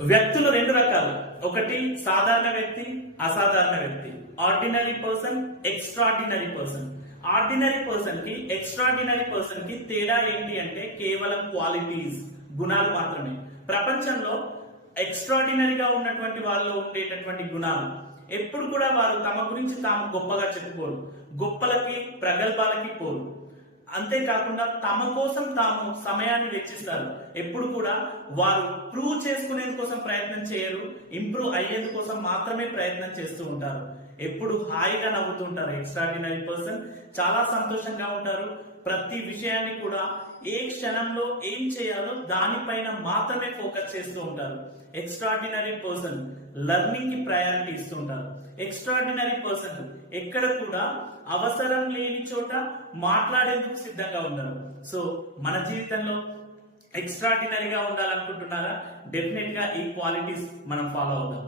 వ్యక్తులు రెండు రకాలు. ఒకటి సాధారణ వ్యక్తి అసాధారణ వ్యక్తి. Ordinary person extraordinary person ordinary పర్సన్కి ఎక్స్ట్రాడినరీ పర్సన్కి తేడా ఏంటి అంటే కేవలం క్వాలిటీస్ గుణాలు మాత్రమే. ప్రపంచంలో ఎక్స్ట్రాడినరీగా ఉన్నటువంటి వాళ్ళు ఉండేటటువంటి గుణాలు ఎప్పుడు కూడా వారు తమ గురించి తాము గొప్పగా చెప్పుకోరు. గొప్పలకి ప్రగల్భాలకి పోరు. అంతేకాకుండా తమ కోసం తాము సమయాన్ని వెచ్చిస్తారు. ఎప్పుడు కూడా వారు ప్రూవ్ చేసుకునేందుకోసం ప్రయత్నం చేయరు ఇంప్రూవ్ అయ్యేందుకోసం మాత్రమే ప్రయత్నం చేస్తూ ఉంటారు. ఎప్పుడు హాయిగా నవ్వుతుంటారు ఎక్స్ట్రాడినరీ పర్సన్ చాలా సంతోషంగా ఉంటారు. ప్రతి విషయాన్ని కూడా ఏ క్షణంలో ఏం చేయాలో దానిపైన మాత్రమే ఫోకస్ చేస్తూ ఉంటారు. ఎక్స్ట్రాడినరీ పర్సన్ లర్నింగ్కి ప్రయారిటీ ఇస్తూ ఉంటారు. ఎక్స్ట్రాడినరీ పర్సన్ ఎక్కడ కూడా అవసరం లేని చోట మాట్లాడేందుకు సిద్ధంగా ఉంటారు సో మన జీవితంలో ఎక్స్ట్రాడినరీగా ఉండాలనుకుంటున్నారా? డెఫినెట్గా ఈ క్వాలిటీస్ మనం ఫాలో అవుతాం.